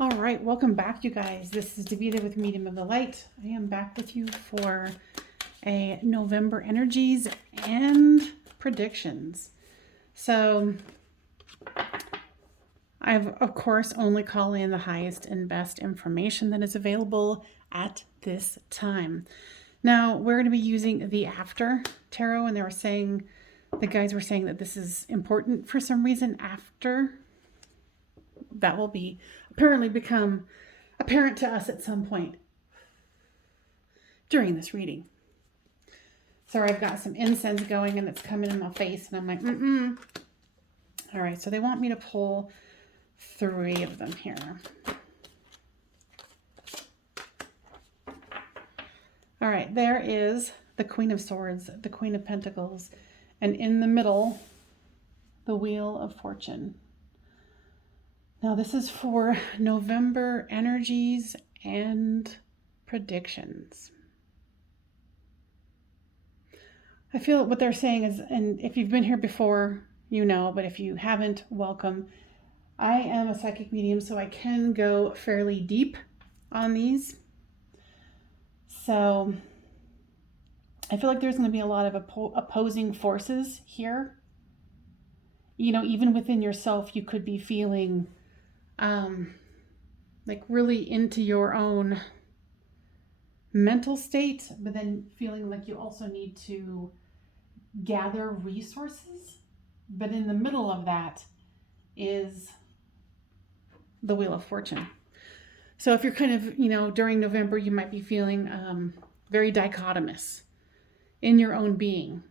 All right, welcome back, you guys. This is Davida with Medium of the Light. I am back with you for a November energies and predictions. So I've, of course, only call in the highest and best information that is available at this time. Now, we're going to be using the After Tarot, and the guys were saying that this is important for some reason after. That will be apparently become apparent to us at some point during this reading. Sorry, I've got some incense going and it's coming in my face, and I'm like, All right, so they want me to pull 3 of them here. All right, there is the Queen of Swords, the Queen of Pentacles, and in the middle, the Wheel of Fortune. Now, this is for November energies and predictions. I feel what they're saying is, and if you've been here before, you know, but if you haven't, welcome. I am a psychic medium, so I can go fairly deep on these. So I feel like there's going to be a lot of opposing forces here. You know, even within yourself, you could be feeling like really into your own mental state, but then feeling like you also need to gather resources. But in the middle of that is the Wheel of Fortune. So if you're kind of, you know, during November, you might be feeling very dichotomous in your own being.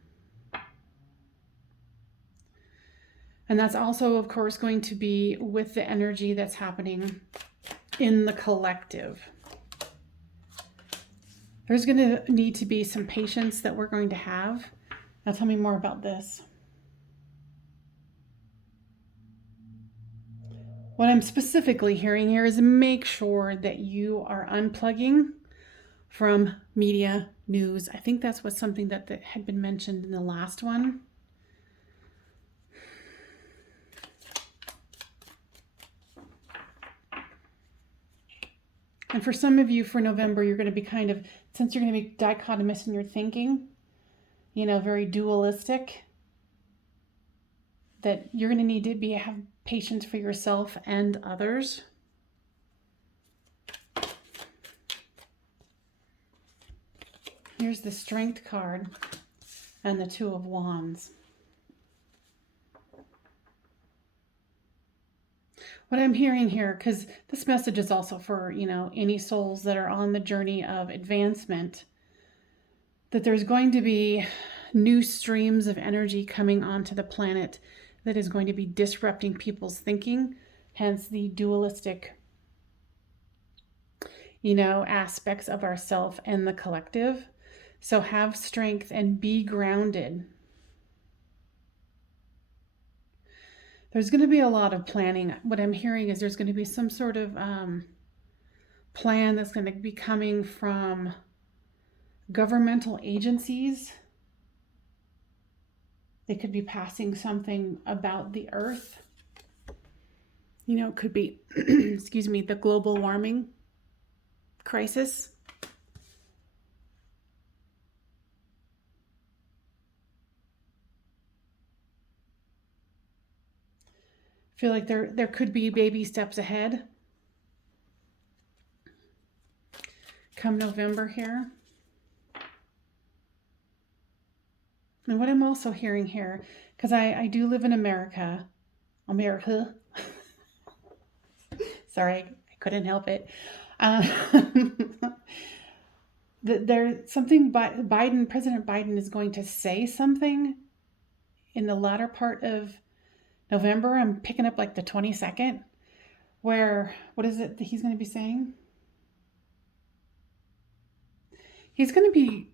And that's also, of course, going to be with the energy that's happening in the collective. There's going to need to be some patience that we're going to have. Now tell me more about this. What I'm specifically hearing here is make sure that you are unplugging from media news. I think that's something that had been mentioned in the last one. And for some of you, for November, you're going to be kind of, since you're going to be dichotomous in your thinking, you know, very dualistic, that you're going to need to have patience for yourself and others. Here's the Strength card and the Two of Wands. What I'm hearing here, because this message is also for, you know, any souls that are on the journey of advancement, that there's going to be new streams of energy coming onto the planet that is going to be disrupting people's thinking, hence the dualistic, you know, aspects of ourself and the collective. So have strength and be grounded. There's going to be a lot of planning. What I'm hearing is there's going to be some sort of plan that's going to be coming from governmental agencies. They could be passing something about the earth. You know, it could be, excuse me, the global warming crisis. I feel like there could be baby steps ahead come November here. And what I'm also hearing here, because I do live in America. Sorry, I couldn't help it. There's something President Biden is going to say something in the latter part of November. I'm picking up like the 22nd, where, what is it that he's going to be saying? He's going to be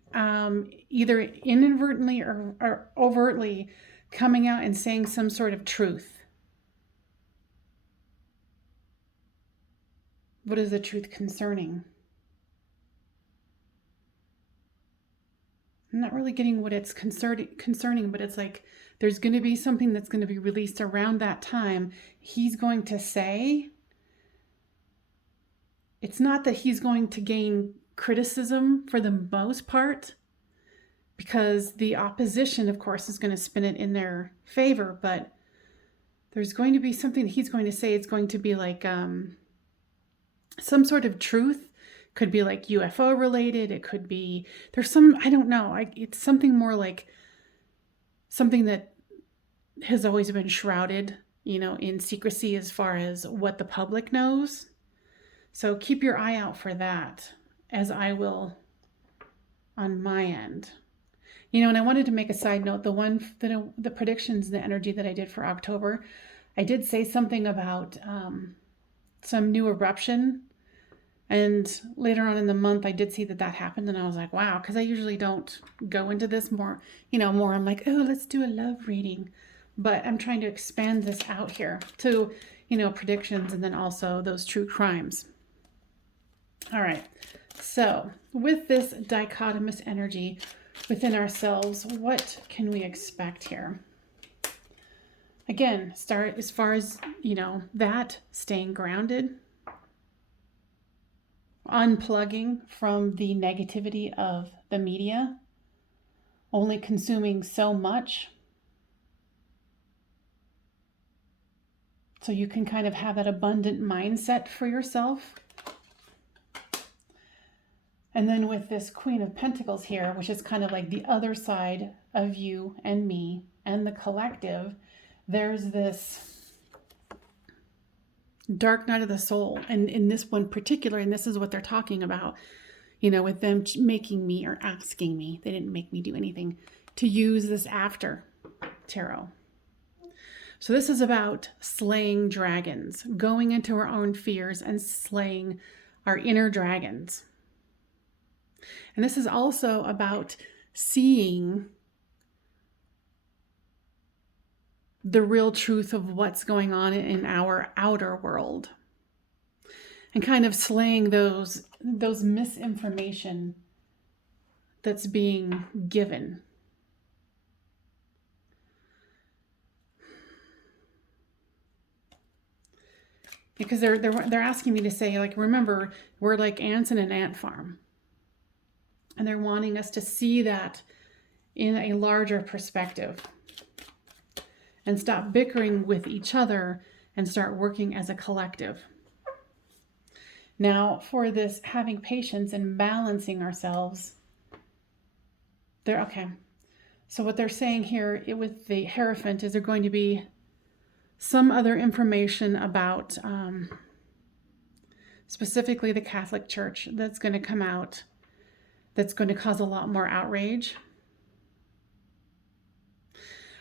either inadvertently or overtly coming out and saying some sort of truth. What is the truth concerning? I'm not really getting what it's concerning, but it's like there's going to be something that's going to be released around that time. He's going to say it's not that he's going to gain criticism for the most part, because the opposition, of course, is going to spin it in their favor, but there's going to be something that he's going to say. It's going to be like some sort of truth. Could be like UFO related. It could be, there's some, I don't know. It's something more like something that has always been shrouded, in secrecy as far as what the public knows. So keep your eye out for that, as I will on my end. And I wanted to make a side note, the predictions, the energy that I did for October, I did say something about some new eruption. And later on in the month, I did see that happened. And I was like, wow, because I usually don't go into this more, I'm like, oh, let's do a love reading. But I'm trying to expand this out here to, predictions, and then also those true crimes. All right. So with this dichotomous energy within ourselves, what can we expect here? Again, start as far as, that staying grounded, unplugging from the negativity of the media, only consuming so much so you can kind of have that abundant mindset for yourself. And then with this Queen of Pentacles here, which is kind of like the other side of you and me and the collective, there's this dark night of the soul. And in this one particular, and this is what they're talking about, with them making me or asking me, they didn't make me do anything, to use this after tarot. So this is about slaying dragons, going into our own fears and slaying our inner dragons. And this is also about seeing the real truth of what's going on in our outer world, and kind of slaying those misinformation that's being given. Because they're asking me to say, like, remember, we're like ants in an ant farm. And they're wanting us to see that in a larger perspective and stop bickering with each other and start working as a collective. Now, for this having patience and balancing ourselves, okay. So what they're saying here with the Hierophant is there going to be some other information about specifically the Catholic Church that's going to come out, that's going to cause a lot more outrage.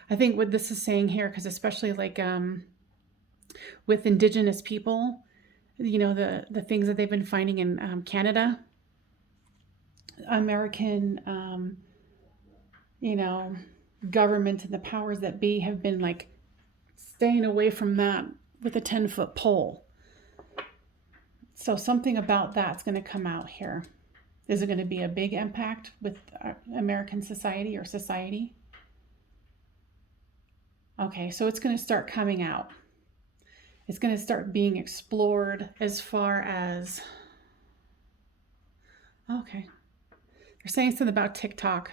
I think what this is saying here, because especially like with Indigenous people, the things that they've been finding in Canada, American, government and the powers that be have been like staying away from that with a 10-foot pole. So something about that's going to come out here. Is it going to be a big impact with American society or society? Okay, so it's going to start coming out. It's going to start being explored as far as, okay. They're saying something about TikTok.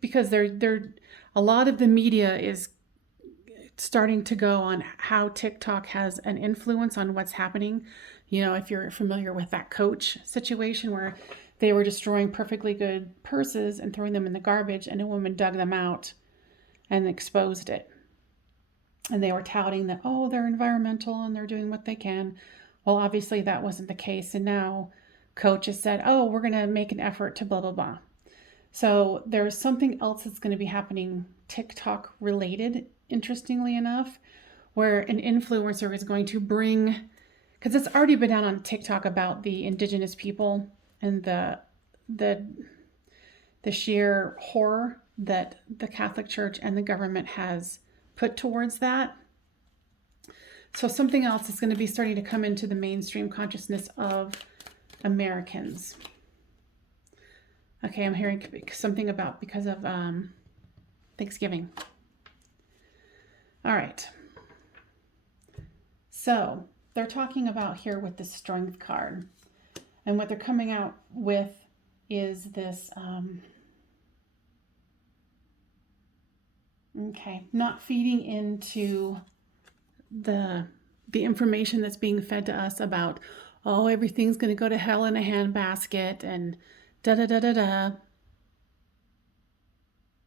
Because a lot of the media is starting to go on how TikTok has an influence on what's happening. If you're familiar with that Coach situation where they were destroying perfectly good purses and throwing them in the garbage, and a woman dug them out and exposed it. And they were touting that, oh, they're environmental and they're doing what they can. Well, obviously that wasn't the case. And now Coach has said, oh, we're going to make an effort to blah, blah, blah. So there's something else that's going to be happening TikTok related, interestingly enough, where an influencer is going to bring, because it's already been out on TikTok about the Indigenous people and the sheer horror that the Catholic Church and the government has put towards that. So something else is going to be starting to come into the mainstream consciousness of Americans. Okay, I'm hearing something about because of Thanksgiving. All right. So they're talking about here with the Strength card. And what they're coming out with is this, not feeding into the information that's being fed to us about, oh, everything's going to go to hell in a handbasket and da-da-da-da-da.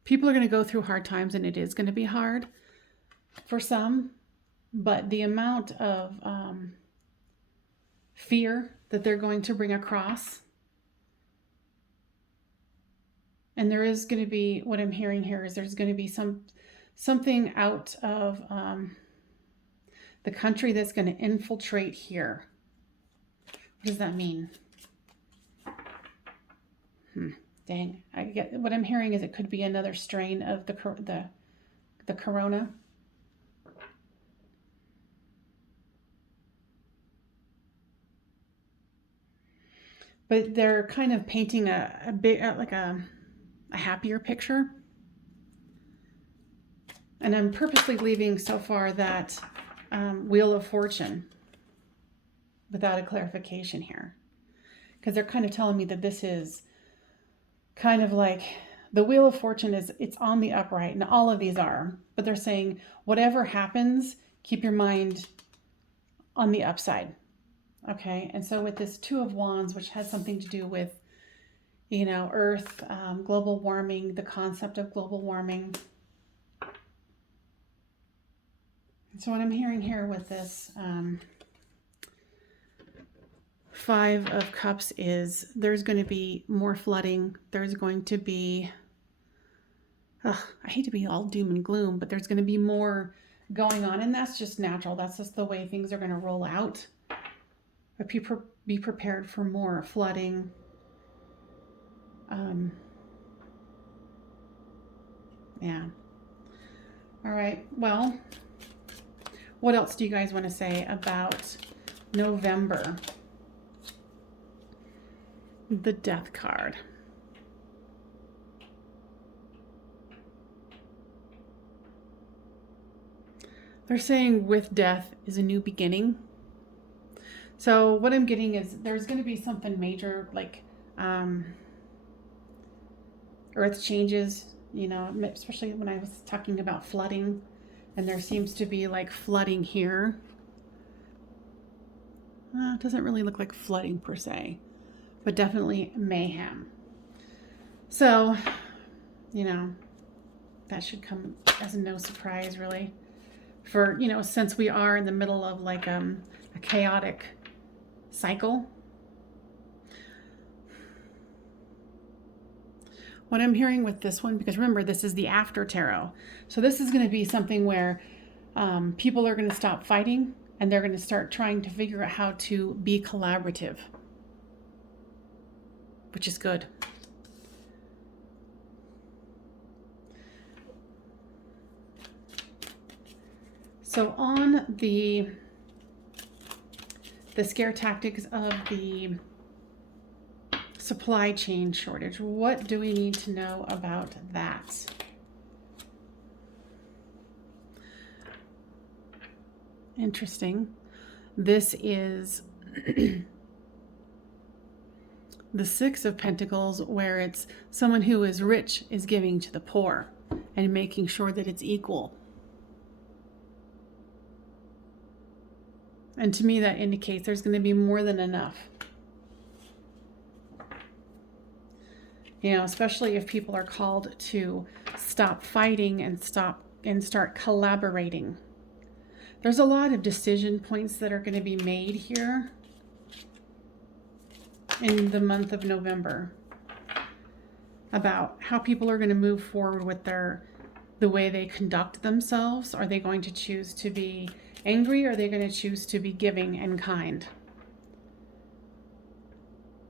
People are going to go through hard times, and it is going to be hard for some, but the amount of fear that they're going to bring across, and there is going to be, what I'm hearing here is there's going to be something out of the country that's going to infiltrate here. What does that mean? Dang, I get what I'm hearing is it could be another strain of the corona. But they're kind of painting a bit like a happier picture. And I'm purposely leaving so far that Wheel of Fortune without a clarification here, because they're kind of telling me that this is kind of like the Wheel of Fortune it's on the upright, and all of these are, but they're saying whatever happens, keep your mind on the upside. Okay, and so with this Two of Wands, which has something to do with, Earth, global warming, the concept of global warming. So what I'm hearing here with this Five of Cups is there's going to be more flooding. There's going to be, I hate to be all doom and gloom, but there's going to be more going on, and that's just natural. That's just the way things are going to roll out. But be prepared for more flooding. Yeah. All right. Well, what else do you guys want to say about November? The Death card. They're saying with death is a new beginning. So what I'm getting is there's going to be something major, like earth changes, especially when I was talking about flooding, and there seems to be like flooding here. It doesn't really look like flooding per se, but definitely mayhem. So, that should come as no surprise really for, since we are in the middle of like a chaotic cycle. What I'm hearing with this one, because remember, this is the after tarot. So this is going to be something where people are going to stop fighting, and they're going to start trying to figure out how to be collaborative, which is good. So on the scare tactics of the supply chain shortage, what do we need to know about that? Interesting. This is the Six of Pentacles, where it's someone who is rich is giving to the poor and making sure that it's equal. And to me, that indicates there's going to be more than enough. Especially if people are called to stop fighting and start collaborating. There's a lot of decision points that are going to be made here in the month of November about how people are going to move forward with the way they conduct themselves. Are they going to choose to be angry, or are they going to choose to be giving and kind?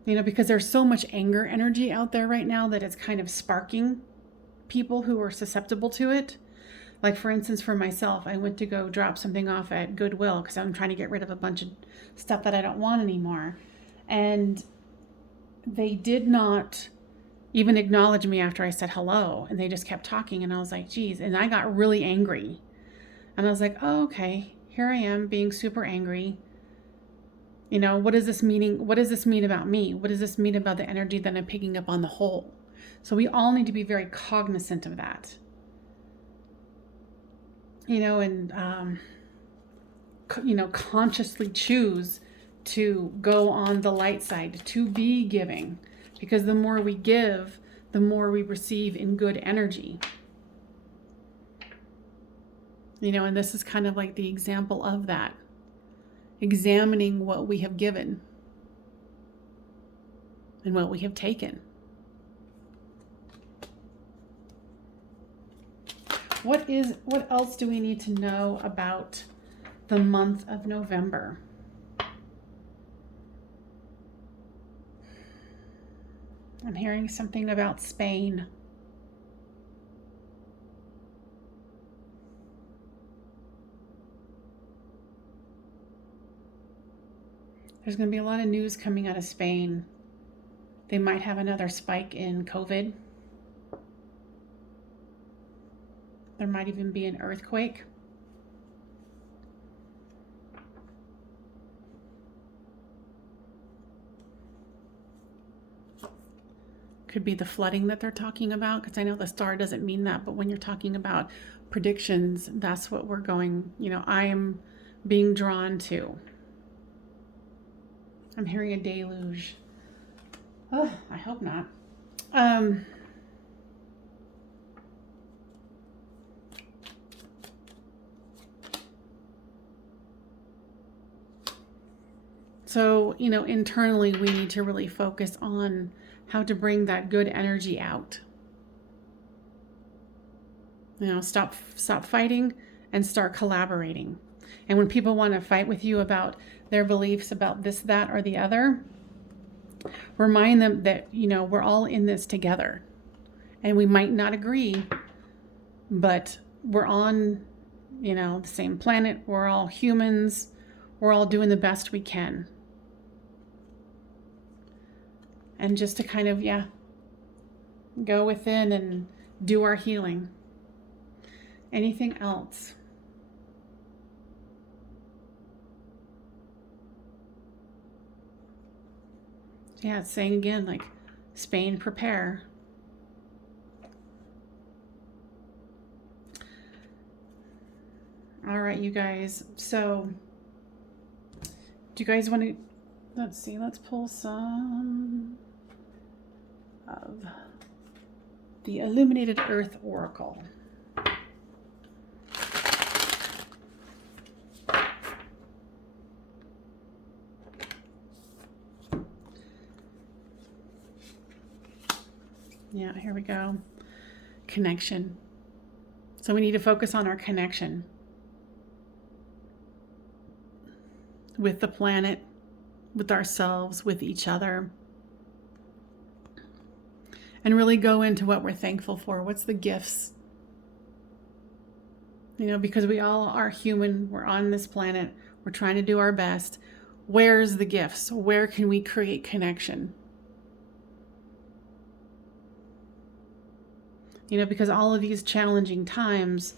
Because there's so much anger energy out there right now that it's kind of sparking people who are susceptible to it. Like, for instance, for myself, I went to go drop something off at Goodwill because I'm trying to get rid of a bunch of stuff that I don't want anymore. And they did not even acknowledge me after I said hello. And they just kept talking. And I was like, geez. And I got really angry. And I was like, oh, okay, here I am being super angry. You know, what does this meaning? What does this mean about me? What does this mean about the energy that I'm picking up on the whole? So we all need to be very cognizant of that. You know, and consciously choose to go on the light side, to be giving, because the more we give, the more we receive in good energy. You know, and this is kind of like the example of that. Examining what we have given and what we have taken. What else do we need to know about the month of November? I'm hearing something about Spain. There's going to be a lot of news coming out of Spain. They might have another spike in COVID. There might even be an earthquake. Could be the flooding that they're talking about, because I know the star doesn't mean that, but when you're talking about predictions, that's what we're going, I am being drawn to. I'm hearing a deluge. Oh, I hope not. So, internally we need to really focus on how to bring that good energy out. Stop fighting and start collaborating. And when people want to fight with you about their beliefs about this, that, or the other, remind them that, we're all in this together. And we might not agree, but we're on, the same planet. We're all humans. We're all doing the best we can. And just to kind of, go within and do our healing. Anything else? Yeah, it's saying again, like, Spain, prepare. All right, you guys. So, do you guys want to, let's pull some of the Illuminated Earth Oracle. Yeah, here we go. Connection. So we need to focus on our connection with the planet, with ourselves, with each other. And really go into what we're thankful for. What's the gifts? Because we all are human. We're on this planet. We're trying to do our best. Where's the gifts? Where can we create connection? Because all of these challenging times,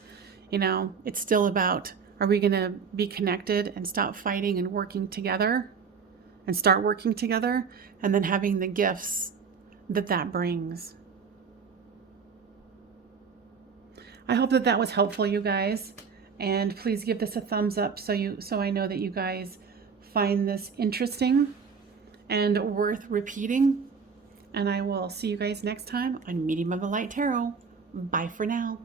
it's still about, are we going to be connected and stop fighting and working together and start working together, and then having the gifts that brings. I hope that was helpful, you guys, and please give this a thumbs up so I know that you guys find this interesting and worth repeating. And I will see you guys next time on Medium of the Light Tarot. Bye for now.